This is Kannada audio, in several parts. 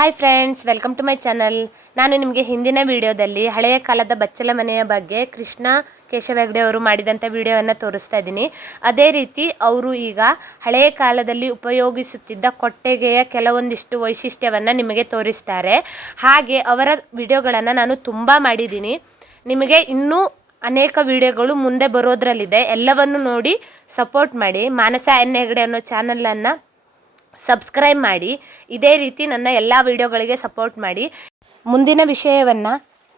Hi friends, welcome to my channel. ನಾನು ನಿಮಗೆ ಹಿಂದಿನ ವಿಡಿಯೋದಲ್ಲಿ ಹಳೆಯ ಕಾಲದ ಬಚ್ಚಲ ಮನೆಯ ಬಗ್ಗೆ ಕೃಷ್ಣ ಕೇಶವ ಹೆಗಡೆ ಅವರು ಮಾಡಿದಂಥ ವಿಡಿಯೋವನ್ನು ತೋರಿಸ್ತಾ ಇದ್ದೀನಿ. ಅದೇ ರೀತಿ ಅವರು ಈಗ ಹಳೆಯ ಕಾಲದಲ್ಲಿ ಉಪಯೋಗಿಸುತ್ತಿದ್ದ ಕೊಟ್ಟಿಗೆಯ ಕೆಲವೊಂದಿಷ್ಟು ವೈಶಿಷ್ಟ್ಯವನ್ನು ನಿಮಗೆ ತೋರಿಸ್ತಾರೆ. ಹಾಗೆ ಅವರ ವಿಡಿಯೋಗಳನ್ನು ನಾನು ತುಂಬ ಮಾಡಿದ್ದೀನಿ. ನಿಮಗೆ ಇನ್ನೂ ಅನೇಕ ವಿಡಿಯೋಗಳು ಮುಂದೆ ಬರೋದ್ರಲ್ಲಿದೆ. ಎಲ್ಲವನ್ನು ನೋಡಿ ಸಪೋರ್ಟ್ ಮಾಡಿ. ಮಾನಸ ಎನ್ ಹೆಗಡೆ ಅನ್ನೋ ಚಾನಲನ್ನು ಸಬ್ಸ್ಕ್ರೈಬ್ ಮಾಡಿ. ಇದೇ ರೀತಿ ನನ್ನ ಎಲ್ಲ ವಿಡಿಯೋಗಳಿಗೆ ಸಪೋರ್ಟ್ ಮಾಡಿ. ಮುಂದಿನ ವಿಷಯವನ್ನು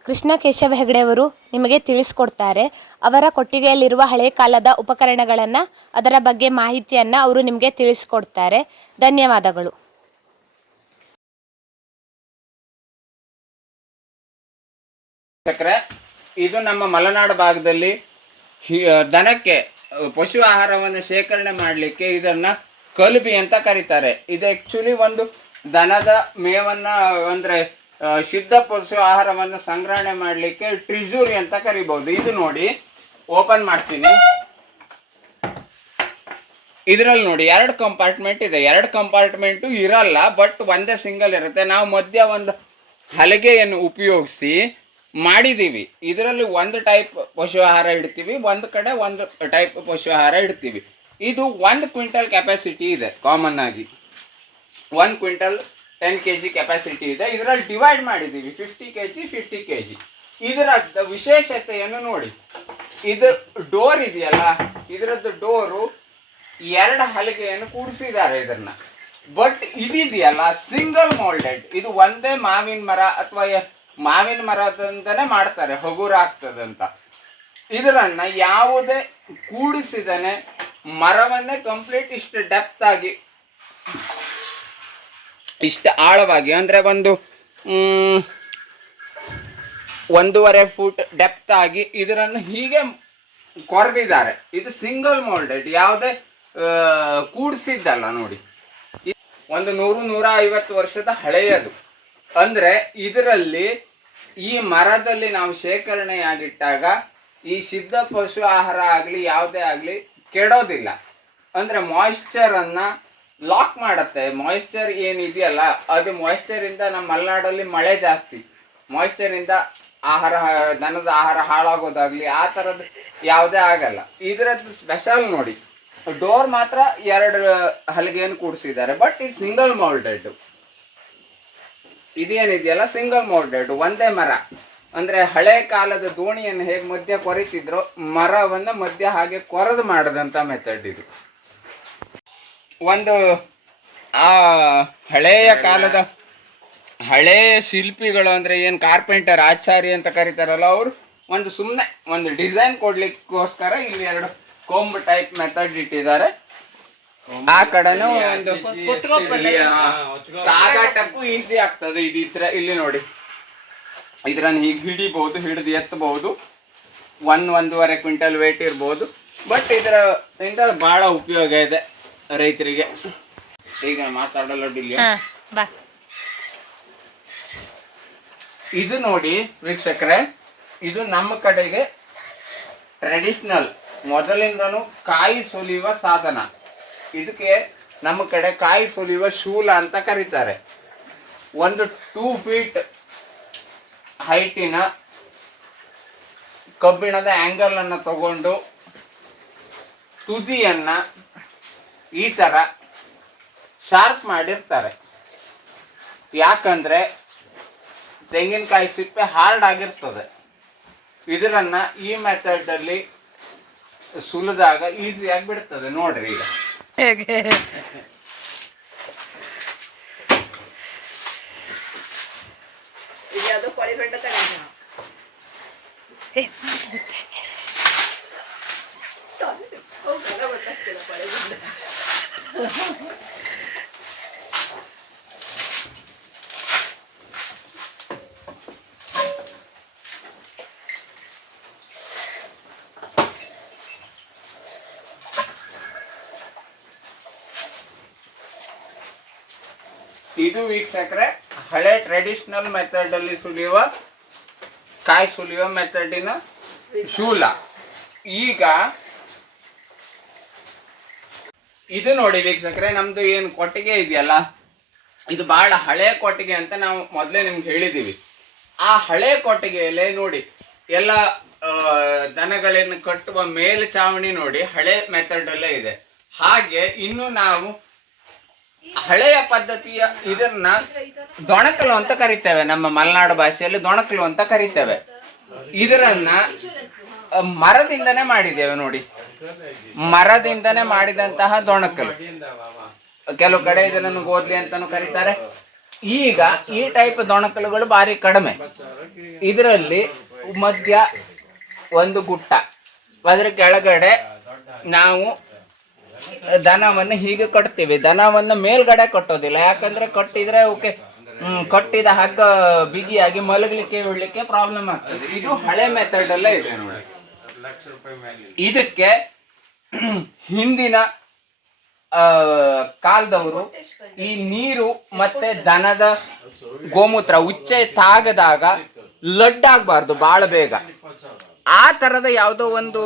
ಕೃಷ್ಣ ಕೇಶವ ಹೆಗಡೆ ಅವರು ನಿಮಗೆ ತಿಳಿಸ್ಕೊಡ್ತಾರೆ. ಅವರ ಕೊಟ್ಟಿಗೆಯಲ್ಲಿರುವ ಹಳೆ ಕಾಲದ ಉಪಕರಣಗಳನ್ನು, ಅದರ ಬಗ್ಗೆ ಮಾಹಿತಿಯನ್ನು ಅವರು ನಿಮಗೆ ತಿಳಿಸ್ಕೊಡ್ತಾರೆ. ಧನ್ಯವಾದಗಳು. ಇದು ನಮ್ಮ ಮಲೆನಾಡು ಭಾಗದಲ್ಲಿ ದನಕ್ಕೆ ಪಶು ಆಹಾರವನ್ನು ಶೇಖರಣೆ ಮಾಡಲಿಕ್ಕೆ ಇದನ್ನ ಕಲಬಿ ಅಂತ ಕರೀತಾರೆ. ಇದು ಆಕ್ಚುಲಿ ಒಂದು ದನದ ಮೇವನ್ನ ಅಂದ್ರೆ ಶುದ್ಧ ಪಶು ಆಹಾರವನ್ನು ಸಂಗ್ರಹಣೆ ಮಾಡಲಿಕ್ಕೆ ಟ್ರಿಜೂರಿ ಅಂತ ಕರಿಬಹುದು. ಇದು ನೋಡಿ, ಓಪನ್ ಮಾಡ್ತೀನಿ. ಇದರಲ್ಲಿ ನೋಡಿ 2 ಕಂಪಾರ್ಟ್ಮೆಂಟ್ ಇದೆ. 2 ಕಂಪಾರ್ಟ್ಮೆಂಟು ಇರಲ್ಲ, ಬಟ್ ಒಂದೇ ಸಿಂಗಲ್ ಇರುತ್ತೆ. ನಾವು ಮಧ್ಯ ಒಂದು ಹಲಗೆಯನ್ನು ಉಪಯೋಗಿಸಿ ಮಾಡಿದ್ದೀವಿ. ಇದರಲ್ಲಿ ಒಂದು ಟೈಪ್ ಪಶು ಆಹಾರ ಇಡ್ತೀವಿ, ಒಂದು ಕಡೆ ಒಂದು ಟೈಪ್ ಪಶು ಆಹಾರ ಇಡ್ತೀವಿ. ಇದು 1 ಕ್ವಿಂಟಲ್ ಕೆಪಾಸಿಟಿ ಇದೆ. ಕಾಮನ್ ಆಗಿ 1 ಕ್ವಿಂಟಲ್ 10 kg ಕೆಪಾಸಿಟಿ ಇದೆ. ಇದರಲ್ಲಿ ಡಿವೈಡ್ ಮಾಡಿದ್ದೀವಿ 50 kg 50 kg. ಇದರ ವಿಶೇಷತೆಯನ್ನು ನೋಡಿ. ಇದು ಡೋರ್ ಇದೆಯಲ್ಲ, ಇದರದ್ದು ಡೋರು 2 ಹಲಗೆಯನ್ನು ಕೂಡಿಸಿದ್ದಾರೆ ಇದನ್ನ. ಬಟ್ ಇದಿದೆಯಲ್ಲ ಸಿಂಗಲ್ ಮೋಲ್ಡೆಡ್. ಇದು ಒಂದೇ ಮಾವಿನ ಮರ ಅಥವಾ ಮಾವಿನ ಮರದಂತಾನೆ ಮಾಡ್ತಾರೆ, ಹಗುರ ಆಗ್ತದಂತ. ಇದರನ್ನ ಯಾವುದೇ ಕೂಡಿಸಿದನೆ ಮರವನ್ನೇ ಕಂಪ್ಲೀಟ್ ಇಷ್ಟು ಡೆಪ್ತ್ ಆಗಿ, ಇಷ್ಟು ಆಳವಾಗಿ, ಅಂದ್ರೆ ಒಂದು 1.5 ಫೂಟ್ ಡೆಪ್ತ್ ಆಗಿ ಇದರನ್ನು ಹೀಗೆ ಕೊರೆದಿದ್ದಾರೆ. ಇದು ಸಿಂಗಲ್ ಮೋಲ್ಡೆಡ್, ಯಾವುದೇ ಕೂಡಿಸಿದ್ದಲ್ಲ ನೋಡಿ. ಒಂದು 100-150 ವರ್ಷದ ಹಳೆಯದು. ಅಂದ್ರೆ ಇದರಲ್ಲಿ ಈ ಮರದಲ್ಲಿ ನಾವು ಶೇಖರಣೆಯಾಗಿಟ್ಟಾಗ ಈ ಸಿದ್ಧ ಪಶು ಆಹಾರ ಆಗಲಿ ಯಾವುದೇ ಆಗಲಿ ಕೆಡೋದಿಲ್ಲ. ಅಂದ್ರೆ ಮಾಯಿಶ್ಚರ್ ಅನ್ನ ಲಾಕ್ ಮಾಡುತ್ತೆ. ಮಾಯಿಶ್ಚರ್ ಏನಿದೆಯಲ್ಲ, ಅದು ಮಾಯಿಶ್ಚರ್ ಇಂದ ನಮ್ಮ ಮಲೆನಾಡಲ್ಲಿ ಮಳೆ ಜಾಸ್ತಿ, ಮಾಯಿಶ್ಚರ್ ಇಂದ ದನದ ಆಹಾರ ಹಾಳಾಗೋದಾಗ್ಲಿ ಆ ಥರದ್ದು ಯಾವುದೇ ಆಗಲ್ಲ. ಇದರದ್ದು ಸ್ಪೆಷಲ್ ನೋಡಿ, ಡೋರ್ ಮಾತ್ರ 2 ಹಲಗೆಯನ್ನು ಕೂಡಿಸಿದ್ದಾರೆ. ಬಟ್ ಇದು ಸಿಂಗಲ್ ಮೋಲ್ಡೆಡ್. ಇದೇನಿದೆಯಲ್ಲ ಸಿಂಗಲ್ ಮೋಲ್ಡೆಡ್, ಒಂದೇ ಮರ. ಅಂದ್ರೆ ಹಳೆ ಕಾಲದ ದೋಣಿಯನ್ನು ಹೇಗೆ ಮಧ್ಯ ಕೊರಿತಿದ್ರು, ಮರವನ್ನ ಮಧ್ಯ ಹಾಗೆ ಕೊರೆದು ಮಾಡದಂತ ಮೆಥಡ್ ಇದು. ಒಂದು ಆ ಹಳೆಯ ಕಾಲದ ಹಳೆಯ ಶಿಲ್ಪಿಗಳು, ಅಂದ್ರೆ ಏನು ಕಾರ್ಪೆಂಟರ್, ಆಚಾರಿ ಅಂತ ಕರೀತಾರಲ್ಲ, ಅವರು ಒಂದು ಸುಮ್ಮನೆ ಒಂದು ಡಿಸೈನ್ ಕೊಡ್ಲಿಕ್ಕೋಸ್ಕರ ಇಲ್ಲಿ 2 ಕೊಂಬ್ ಟೈಪ್ ಮೆಥಡ್ ಇಟ್ಟಿದ್ದಾರೆ. ಆ ಕಡೆನೂ ಒಂದು ಸಾಗಾಟಕ್ಕೂ ಈಸಿ ಆಗ್ತದೆ. ಇದಿದ್ರೆ ಇಲ್ಲಿ ನೋಡಿ, ಇದ್ರನ್ನ ಹೀಗೆ ಹಿಡಿಬಹುದು, ಹಿಡಿದು ಎತ್ತಬಹುದು. 1-1.5 ಕ್ವಿಂಟಲ್ ವೇಟ್ ಇರ್ಬೋದು. ಬಟ್ ಇದರಿಂದ ಬಹಳ ಉಪಯೋಗ ಇದೆ ರೈತರಿಗೆ. ಈಗ ಮಾತಾಡಲ್ಲ ಡಿಲ್ಲಿ. ಇದು ನೋಡಿ ವೀಕ್ಷಕರೇ, ಇದು ನಮ್ಮ ಕಡೆಗೆ ಟ್ರೆಡಿಷನಲ್ ಮೊದಲಿಂದನೂ ಕಾಯಿ ಸುಲಿಯುವ ಸಾಧನ. ಇದಕ್ಕೆ ನಮ್ಮ ಕಡೆ ಕಾಯಿ ಸುಲಿಯುವ ಶೂಲ ಅಂತ ಕರೀತಾರೆ. ಒಂದು 2 ಫೀಟ್ ಹೈಟಿನ ಕಬ್ಬಿಣದ ಆಂಗಲ್ ಅನ್ನು ತಗೊಂಡು ತುದಿಯನ್ನ ಈ ತರ ಶಾರ್ಪ್ ಮಾಡಿರ್ತಾರೆ. ಯಾಕಂದ್ರೆ ತೆಂಗಿನಕಾಯಿ ಸಿಪ್ಪೆ ಹಾರ್ಡ್ ಆಗಿರ್ತದೆ. ಇದರನ್ನ ಈ ಮೆಥಡ್ ಅಲ್ಲಿ ಸುಲಿದಾಗ ಈಸಿಯಾಗಿ ಬಿಡ್ತದೆ. ನೋಡ್ರಿ ಈಗ ಇದು ವೀಕ್ಷಕರೇ ಹಳೆ ಟ್ರೆಡಿಷನಲ್ ಮೆಥಡ್ ಅಲ್ಲಿ ಸುಲಿಯುವ ಕಾಯಿ ಸುಲಿಯುವ ಮೆಥಡಿನ ಶೂಲ. ಈಗ ಇದು ನೋಡಿ ವೀಕ್ಷಕರೇ, ನಮ್ದು ಏನು ಕೊಟ್ಟಿಗೆ ಇದೆಯಲ್ಲ, ಇದು ಬಹಳ ಹಳೆ ಕೊಟ್ಟಿಗೆ ಅಂತ ನಾವು ಮೊದಲೇ ನಿಮ್ಗೆ ಹೇಳಿದ್ದೀವಿ. ಆ ಹಳೆ ಕೊಟ್ಟಿಗೆಯಲ್ಲೇ ನೋಡಿ ಎಲ್ಲ ದನಗಳನ್ನು ಕಟ್ಟುವ ಮೇಲ್ಛಾವಣಿ ನೋಡಿ ಹಳೆ ಮೆಥಡ್ ಅಲ್ಲೇ ಇದೆ. ಹಾಗೆ ಇನ್ನು ನಾವು ಹಳೆಯ ಪದ್ಧತಿಯ ಇದನ್ನ ದೊಣಕಲು ಅಂತ ಕರಿತೇವೆ, ನಮ್ಮ ಮಲೆನಾಡು ಭಾಷೆಯಲ್ಲಿ ದೊಣಕಲು ಅಂತ ಕರಿತೇವೆ. ಇದರನ್ನ ಮರದಿಂದನೇ ಮಾಡಿದ್ದೇವೆ ನೋಡಿ, ಮರದಿಂದನೇ ಮಾಡಿದಂತಹ ದೊಣಕಲು. ಕೆಲವು ಕಡೆ ಇದನ್ನು ಗೋದ್ಲಿ ಅಂತಾನು ಕರೀತಾರೆ. ಈಗ ಈ ಟೈಪ್ ದೊಣಕಲುಗಳು ಭಾರಿ ಕಡಿಮೆ. ಇದರಲ್ಲಿ ಮಧ್ಯ ಒಂದು ಗುಟ್ಟ, ಅದರ ಕೆಳಗಡೆ ನಾವು ದನವನ್ನು ಹೀಗೆ ಕಟ್ತೀವಿ. ದನವನ್ನು ಮೇಲ್ಗಡೆ ಕಟ್ಟೋದಿಲ್ಲ, ಯಾಕಂದ್ರೆ ಕಟ್ಟಿದ್ರೆ ಓಕೆ ಕಟ್ಟಿದ ಹಗ್ಗ ಬಿಗಿಯಾಗಿ ಮಲಗಲಿಕ್ಕೆ ಉಳ್ಲಿಕ್ಕೆ ಪ್ರಾಬ್ಲಮ್ ಆಗ್ತದೆ. ಇದು ಹಳೆ ಮೆಥಡ್ ಅಲ್ಲೇ ಇದೆ ನೋಡಿ. ಇದಕ್ಕೆ ಹಿಂದಿನ ಕಾಲದವರು ಈ ನೀರು ಮತ್ತೆ ದನದ ಗೋಮೂತ್ರ ಉಚ್ಚೆ ತಾಗದಾಗ ಲಡ್ಡಾಗಬಾರ್ದು ಬಹಳ ಬೇಗ, ಆ ತರದ ಯಾವುದೋ ಒಂದು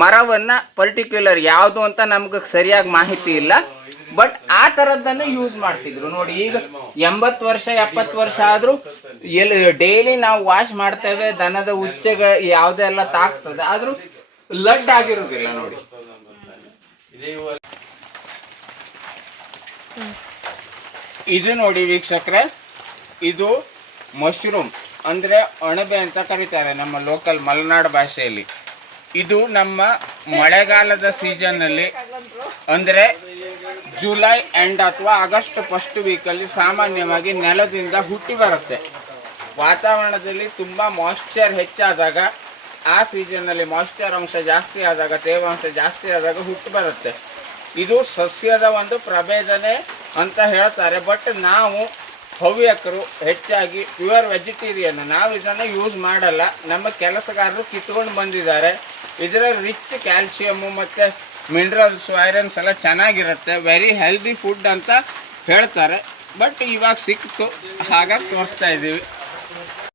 ಮರವನ್ನ ಪರ್ಟಿಕ್ಯುಲರ್ ಯಾವುದು ಅಂತ ನಮ್ಗೆ ಸರಿಯಾಗಿ ಮಾಹಿತಿ ಇಲ್ಲ, ಬಟ್ ಆ ತರದನ್ನ ಯೂಸ್ ಮಾಡ್ತಿದ್ರು ನೋಡಿ. ಈಗ 80 ವರ್ಷ 70 ವರ್ಷ ಆದ್ರೂ ಎಲ್ಲಿ ಡೈಲಿ ನಾವು ವಾಶ್ ಮಾಡ್ತೇವೆ, ದನದ ಉಚ್ಚೆಗಳ ಯಾವುದೆಲ್ಲ ತಾಗ್ತದೆ, ಆದ್ರೂ ಲಡ್ ಆಗಿರುವುದಿಲ್ಲ ನೋಡಿ. ಇದು ನೋಡಿ ವೀಕ್ಷಕರೇ, ಇದು ಮಶ್ರೂಮ್ ಅಂದ್ರೆ ಅಣಬೆ ಅಂತ ಕರೀತಾರೆ ನಮ್ಮ ಲೋಕಲ್ ಮಲೆನಾಡು ಭಾಷೆಯಲ್ಲಿ. ಇದು ನಮ್ಮ ಮಳೆಗಾಲದ ಸೀಸನ್ ಅಲ್ಲಿ ಅಂದ್ರೆ ಜುಲೈ ಎಂಡ್ ಅಥವಾ ಆಗಸ್ಟ್ ಫಸ್ಟ್ ವೀಕಲ್ಲಿ ಸಾಮಾನ್ಯವಾಗಿ ನೆಲದಿಂದ ಹುಟ್ಟಿ ಬರುತ್ತೆ. ವಾತಾವರಣದಲ್ಲಿ ತುಂಬ ಮಾಯ್ಶ್ಚರ್ ಹೆಚ್ಚಾದಾಗ, ಆ ಸೀಸನ್ನಲ್ಲಿ ಮಾಯ್ಶ್ಚರ್ ಅಂಶ ಜಾಸ್ತಿ ಆದಾಗ, ತೇವಾಂಶ ಜಾಸ್ತಿ ಆದಾಗ ಹುಟ್ಟಿ ಬರುತ್ತೆ. ಇದು ಸಸ್ಯದ ಒಂದು ಪ್ರಭೇದನೆ ಅಂತ ಹೇಳ್ತಾರೆ. ಬಟ್ ನಾವು ಹವ್ಯಕರು ಹೆಚ್ಚಾಗಿ ಪ್ಯೂರ್ ವೆಜಿಟೇರಿಯನ್, ನಾವು ಇದನ್ನು ಯೂಸ್ ಮಾಡಲ್ಲ. ನಮ್ಮ ಕೆಲಸಗಾರರು ಕಿತ್ಕೊಂಡು ಬಂದಿದ್ದಾರೆ. ಇದರ ರಿಚ್ ಕ್ಯಾಲ್ಸಿಯಮ್ಮು ಮತ್ತು ಮಿನರಲ್ಸು, ಐರನ್ಸ್ ಎಲ್ಲ ಚೆನ್ನಾಗಿರುತ್ತೆ. ವೆರಿ ಹೆಲ್ದಿ ಫುಡ್ ಅಂತ ಹೇಳ್ತಾರೆ. ಬಟ್ ಇವಾಗ ಸಿಕ್ತು, ಹಾಗಾಗಿ ತೋರಿಸ್ತಾ ಇದ್ದೀವಿ.